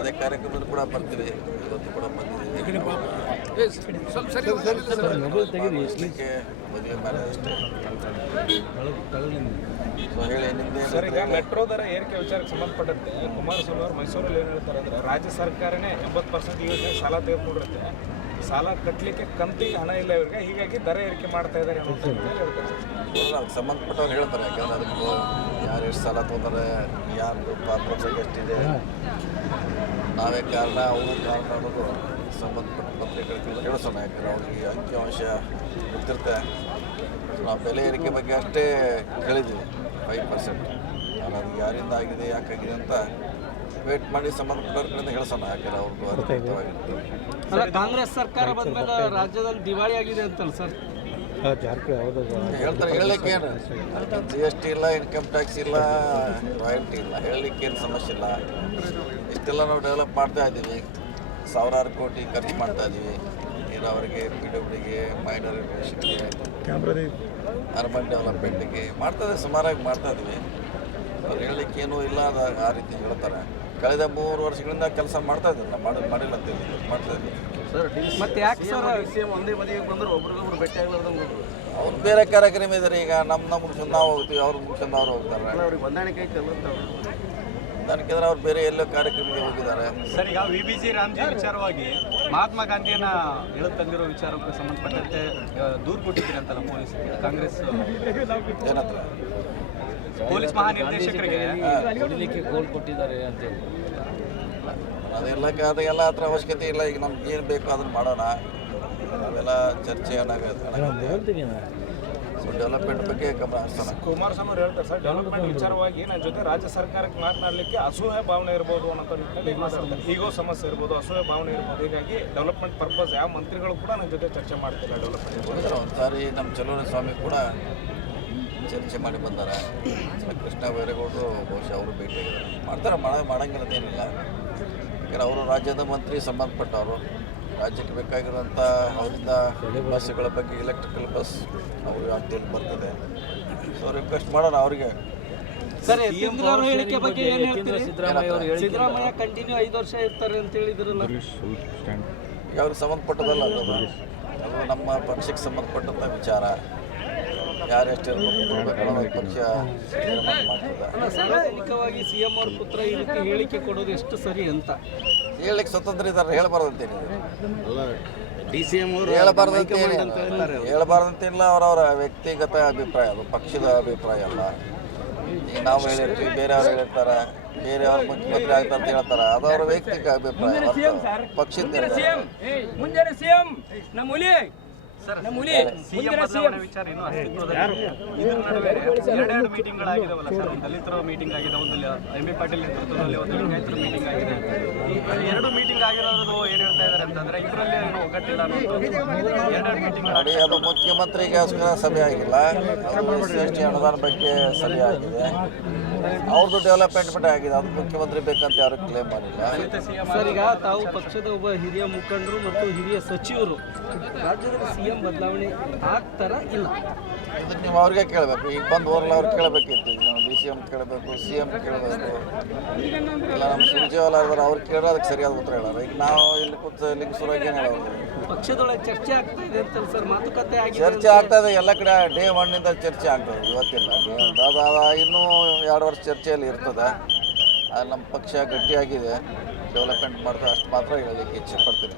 ಅದೇ ಕಾರ್ಯಕ್ರಮದಲ್ಲಿ ಕೂಡ ಬರ್ತೀವಿ. ಇವತ್ತು ಕೂಡ ಬಂದಿದ್ದೀವಿ. ಮದುವೆ ಮೇಲೆ ಅಷ್ಟೇ. ಹೇಳಿ ನಿಮ್ದೆ ಸರ್, ಈಗ ಮೆಟ್ರೋ ದರ ಏರಿಕೆ ವಿಚಾರಕ್ಕೆ ಸಂಬಂಧಪಟ್ಟಂತೆ ಕುಮಾರಸ್ವಾಮಿ ಅವರು ಮೈಸೂರಲ್ಲಿ ಏನು ಹೇಳ್ತಾರೆ ಅಂದರೆ ರಾಜ್ಯ ಸರ್ಕಾರನೇ 80% ಯೋಜನೆ ಸಾಲ ತೆಗೆದುಕೊಂಡಿರುತ್ತೆ, ಸಾಲ ಕಟ್ಟಲಿಕ್ಕೆ ಕಂತಿಗೆ ಹಣ ಇಲ್ಲ ಇವರಿಗೆ, ಹೀಗಾಗಿ ದರ ಏರಿಕೆ ಮಾಡ್ತಾ ಇದ್ದಾರೆ ಅಂತ ಹೇಳ್ತಾರೆ. ಅದಕ್ಕೆ ಸಂಬಂಧಪಟ್ಟವ್ರು ಹೇಳ್ತಾರೆ. ಯಾಕಂದ್ರೆ ಅದಕ್ಕೂ ಯಾರು ಎಷ್ಟು ಸಾಲ ತೊಗೊಂತಾರೆ, ಯಾರ್ದು ಪಾತ್ರ ಎಷ್ಟಿದೆ, ನಾವೇ ಕಾರಣ ಅವರು ಕಾರಣ ಅನ್ನೋದು ಸಂಬಂಧಪಟ್ಟ ಪತ್ರಿಕೆಗಳು ಹೇಳಿಸೋಣ. ಯಾಕಂದ್ರೆ ಅವ್ರಿಗೆ ಅಂಕಿಅಂಶ ಗೊತ್ತಿರುತ್ತೆ. ನಾವು ಬೆಲೆ ಏರಿಕೆ ಬಗ್ಗೆ ಅಷ್ಟೇ ಹೇಳಿದ್ದೀವಿ 5%. ಅದು ಯಾರಿಂದ ಆಗಿದೆ, ಯಾಕಾಗಿದೆ ಅಂತ ವೇಟ್ ಮಾಡಿ ಸಂಬಂಧಪಟ್ಟವ್ರ ಕಡೆಯಿಂದ ಹೇಳಿಸೋಣ. ಯಾಕಂದ್ರೆ ಅವ್ರದ್ದು ಅಧಿಕೃತವಾಗಿರ್ತದೆ. ಕಾಂಗ್ರೆಸ್ ಸರ್ಕಾರ ಬಂದಮೇಲೆ ರಾಜ್ಯದಲ್ಲಿ ದಿವಾಳಿ ಆಗಿದೆ ಅಂತಲ್ಲ ಸರ್ ಹೇಳ್ತಾರೆ. ಹೇಳಲಿಕ್ಕೆ ಏನು, GST ಇಲ್ಲ, ಇನ್ಕಮ್ ಟ್ಯಾಕ್ಸ್ ಇಲ್ಲ, ರಾಯಲ್ಟಿ ಇಲ್ಲ, ಹೇಳಲಿಕ್ಕೆ ಏನು ಸಮಸ್ಯೆ ಇಲ್ಲ. ಇಷ್ಟೆಲ್ಲ ನಾವು ಡೆವಲಪ್ ಮಾಡ್ತಾ ಇದ್ದೀವಿ. ಸಾವಿರಾರು ಕೋಟಿ ಖರ್ಚು ಮಾಡ್ತಾ ಇದ್ದೀವಿ. ನೀರಾವರಿಗೆ, PWDಗೆ, ಮೈನರ್ ಇರಿಗೇಷನ್ಗೆ, ಅರ್ಬನ್ ಡೆವಲಪ್ಮೆಂಟಿಗೆ ಮಾಡ್ತಾಯಿದ್ದೀವಿ. ಸುಮಾರಾಗಿ ಮಾಡ್ತಾ ಇದ್ದೀವಿ. ಅವ್ರು ಹೇಳಲಿಕ್ಕೆ ಏನೂ ಇಲ್ಲ, ಅದು ಆ ರೀತಿ ಹೇಳ್ತಾರೆ. ಕಳೆದ 3 ವರ್ಷಗಳಿಂದ ಕೆಲಸ ಮಾಡ್ತಾ ಇದ್ದಿಲ್ಲ, ಮಾಡಿಲ್ಲ ಅಂತ ಮಾಡ್ತಾ ಇದ್ದೀವಿ. ಮತ್ತೆ ಯಾಕೆ ಸರ್ ಒಂದೇ ಮದುವೆಗೆ ಬಂದರು ಒಬ್ರಿಗೊಬ್ರು ಭೇಟಿ ಆಗಲಾರ್ದಂಗೆ ಅವ್ರು ಬೇರೆ ಕಾರ್ಯಕ್ರಮ ಇದ್ದಾರೆ. ಈಗ ನಮ್ಮ ಮುಗಿಸ್ಕೊಂಡು ನಾವು ಹೋಗ್ತೀವಿ, ಅವ್ರು ಮುಗಿಸ್ಕೊಂಡು ಅವ್ರು ಹೋಗ್ತಾರೆ. ಅವ್ರಿಗೆ ಹೊಂದಾಣಿಕೆ ಐತೆ ಹೊಂದಾಣಿಕೆ ಅವ್ರು ಬೇರೆ ಎಲ್ಲೋ ಕಾರ್ಯಕ್ರಮಕ್ಕೆ ಹೋಗಿದ್ದಾರೆ. ಸರ್, ಈಗ VBG ರಾಮ್ಜಿ ವಿಚಾರವಾಗಿ ಮಹಾತ್ಮ ಗಾಂಧಿಯನ್ನ ತಂದಿರೋ ವಿಚಾರಕ್ಕೆ ಸಂಬಂಧಪಟ್ಟಂತೆ ದೂರು ಕೊಟ್ಟಿದ್ದೀರಿ ಅಂತಲ್ಲ ಪೊಲೀಸರಿಗೆ, ಕಾಂಗ್ರೆಸ್ ಏನತ್ರ ಪೊಲೀಸ್ ಮಹಾನಿರ್ದೇಶಕರಿಗೆ ಗೋಲ್ ಕೊಟ್ಟಿದ್ದಾರೆ ಅಂತೇಳಿ ಅದೆಲ್ಲ ಹತ್ರ ಅವಶ್ಯಕತೆ ಇಲ್ಲ. ಈಗ ನಮ್ಗೆ ಏನು ಬೇಕು ಅದನ್ನು ಮಾಡೋಣ. ಅವೆಲ್ಲ ಚರ್ಚೆ ಡೆವಲಪ್ಮೆಂಟ್ ಬಗ್ಗೆ ಗಮನ ಹರಿಸೋಣ. ಕುಮಾರಸ್ವಾಮಿ ಅವರು ಹೇಳ್ತಾರೆ ಸರ್, ಡೆವಲಪ್ಮೆಂಟ್ ವಿಚಾರವಾಗಿ ನನ್ನ ಜೊತೆ ರಾಜ್ಯ ಸರ್ಕಾರಕ್ಕೆ ಮಾತನಾಡಲಿಕ್ಕೆ ಅಸೂಹೆ ಭಾವನೆ ಇರ್ಬೋದು ಅನ್ನೋ ನಿಟ್ಟಿನಲ್ಲಿ ಮಾತಾಡ್ತಾರೆ. ಈಗೋ ಸಮಸ್ಯೆ ಇರ್ಬೋದು, ಅಸೂಹೆ ಭಾವನೆ ಇರ್ಬೋದು. ಹೀಗಾಗಿ ಡೆವಲಪ್ಮೆಂಟ್ ಪರ್ಪಸ್ ಯಾವ ಮಂತ್ರಿಗಳು ಕೂಡ ನನ್ನ ಜೊತೆ ಚರ್ಚೆ ಮಾಡ್ತಿಲ್ಲ ಡೆವಲಪ್ಮೆಂಟ್. ಒಂದು ಸಾರಿ ನಮ್ಮ ಚಲುವರಾಯ ಸ್ವಾಮಿ ಕೂಡ ಚರ್ಚೆ ಮಾಡಿ ಬಂದಾರೆ. ಕೃಷ್ಣ ಬೈರೇಗೌಡರು ಬಹುಶಃ ಅವರು ಭೇಟಿಯಾಗಿದ್ದಾರೆ. ಮಾಡ್ತಾರೆ, ಮಾಡೋಂಗಿಲ್ಲದೇನಿಲ್ಲ. ಯಾಕಂದರೆ ಅವರು ರಾಜ್ಯದ ಮಂತ್ರಿ, ಸಂಬಂಧಪಟ್ಟವರು. ರಾಜ್ಯಕ್ಕೆ ಬೇಕಾಗಿರುವಂಥ ಅವರಿಂದ ಬಸ್ಸುಗಳ ಬಗ್ಗೆ, ಎಲೆಕ್ಟ್ರಿಕಲ್ ಬಸ್ ಅವರು ಅಂತೇಳಿ ಬರ್ತದೆ. ಸೊ ರಿಕ್ವೆಸ್ಟ್ ಮಾಡೋಣ ಅವರಿಗೆ. ಸರ್, ಹೇಳಿಕೆ ಬಗ್ಗೆ ಏನು ಹೇಳ್ತೀರಿ? ಸಿದ್ದರಾಮಯ್ಯ ಕಂಟಿನ್ಯೂ 5 ವರ್ಷ ಇರ್ತಾರೆ ಅಂತ ಹೇಳಿದ್ರಲ್ಲ. ಅವ್ರಿಗೆ ಸಂಬಂಧಪಟ್ಟದಲ್ಲ ಅದು ನಮ್ಮ ಪಕ್ಷಕ್ಕೆ ಸಂಬಂಧಪಟ್ಟಂಥ ವಿಚಾರ. ಯಾರೆಷ್ಟು ಪಕ್ಷ ಮಾಡ್ತದೆ. ಸಾರ್ವಜನಿಕವಾಗಿ CM ಅವ್ರ ಪುತ್ರ ಈ ರೀತಿ ಹೇಳಿಕೆ ಕೊಡೋದು ಎಷ್ಟು ಸರಿ ಅಂತ ಹೇಳಲಿಕ್ಕೆ ಸ್ವತಂತ್ರ ಇದ್ದಾರೆ. ಹೇಳಬಾರ್ದಂತೇಳಿ ಹೇಳಬಾರ್ದಂತೇನಿಲ್ಲ. ಅವರವರ ವ್ಯಕ್ತಿಗತ ಅಭಿಪ್ರಾಯ, ಅದು ಪಕ್ಷದ ಅಭಿಪ್ರಾಯ ಅಲ್ಲ. ಈಗ ನಾವು ಹೇಳಿರ್ತೀವಿ, ಬೇರೆಯವ್ರು ಹೇಳಿರ್ತಾರೆ, ಬೇರೆಯವ್ರು ಮುಖ್ಯಮಂತ್ರಿ ಆಗ್ತಾರೆ ಅಂತ ಹೇಳ್ತಾರೆ. ಅದು ಅವರ ವೈಯಕ್ತಿಕ ಅಭಿಪ್ರಾಯ, ಪಕ್ಷದ ವಿಚಾರ ಇನ್ನೂ ಅಸ್ತಿತ್ವದಲ್ಲಿ. ಇದ್ರ ನಡುವೆ ಎರಡೆರಡು ಮೀಟಿಂಗ್ಗಳಾಗಿದಾವಲ್ಲ ಸರ್. ಒಂದು ದಲಿತರ ಮೀಟಿಂಗ್ ಆಗಿದೆ, ಒಂದು MB ಪಾಟೀಲ್ ನೇತೃತ್ವದಲ್ಲಿ ಒಂದು ಲಿಂಗಾಯತರ ಮೀಟಿಂಗ್ ಆಗಿದೆ. ಈ 2 ಮೀಟಿಂಗ್ ಆಗಿರೋದು ಏನು ಹೇಳ್ತಾ ಇದ್ದಾರೆ ಅಂತಂದ್ರೆ ಇದರಲ್ಲಿ ಏನು ಒಗ್ಗಟ್ಟಿಲ್ಲ ಅನ್ನೋದು. 2 ಮೀಟಿಂಗ್ ನೋಡಿ, ಅದು ಮುಖ್ಯಮಂತ್ರಿಗೋಸ್ಕರ ಸಭೆ ಆಗಿಲ್ಲ, SC ಅನುದಾನ ಬಗ್ಗೆ ಸಭೆ ಆಗಿದೆ. ಅವ್ರದ್ದು ಡೆವಲಪ್ಮೆಂಟ್ ಆಗಿದೆ. ಅದು ಮುಖ್ಯಮಂತ್ರಿ ಬೇಕಂತ ಯಾರು ಕ್ಲೇಮ್ ಮಾಡಿಲ್ಲ. ಸರ್, ಈಗ ತಾವು ಪಕ್ಷದ ಒಬ್ಬ ಹಿರಿಯ ಮುಖಂಡರು ಮತ್ತು ಹಿರಿಯ ಸಚಿವರು, ರಾಜ್ಯದಲ್ಲಿ CM ಬದಲಾವಣೆ ಆಗ್ತಾರ ಇಲ್ಲ? ಇದಕ್ಕೆ ನೀವು ಅವ್ರಿಗೆ ಕೇಳಬೇಕು. ಈಗ ಬಂದು ಹೋರಲ್ಲ ಅವ್ರು ಕೇಳಬೇಕಿತ್ತು. ಈಗ ನಾವು DCM ಕೇಳಬೇಕು, CM ಕೇಳಬೇಕು, ಇಲ್ಲ ನಮ್ಮ ಸುರ್ಜೇವಾಲ ಅವ್ರು ಕೇಳೋ ಅದಕ್ಕೆ ಸರಿಯಾದ ಉತ್ತರ ಹೇಳೋರು. ಈಗ ನಾವು ಇಲ್ಲಿ ಕೂತು ಲಿಂಗಸೂರಾಗಿ ಏನು ಹೇಳೋರು? ಪಕ್ಷದೊಳಗೆ ಚರ್ಚೆ ಆಗ್ತಾ ಇದೆ ಅಂತಲ್ಲ ಸರ್, ಮಾತುಕತೆ ಆಗಿದೆ. ಚರ್ಚೆ ಆಗ್ತಾ ಇದೆ ಎಲ್ಲ ಕಡೆ. Day 1 ಚರ್ಚೆ ಆಗ್ತದೆ. ಇವತ್ತಿಲ್ಲ, ಅದು ಇನ್ನೂ 2 ವರ್ಷ ಚರ್ಚೆಯಲ್ಲಿ ಇರ್ತದೆ. ಅದು ನಮ್ಮ ಪಕ್ಷ ಗಟ್ಟಿಯಾಗಿದೆ, ಡೆವಲಪ್ಮೆಂಟ್ ಮಾಡ್ತಾ ಅಷ್ಟು ಮಾತ್ರ ಹೇಳಲಿಕ್ಕೆ ಇಚ್ಛೆ ಪಡ್ತೀನಿ.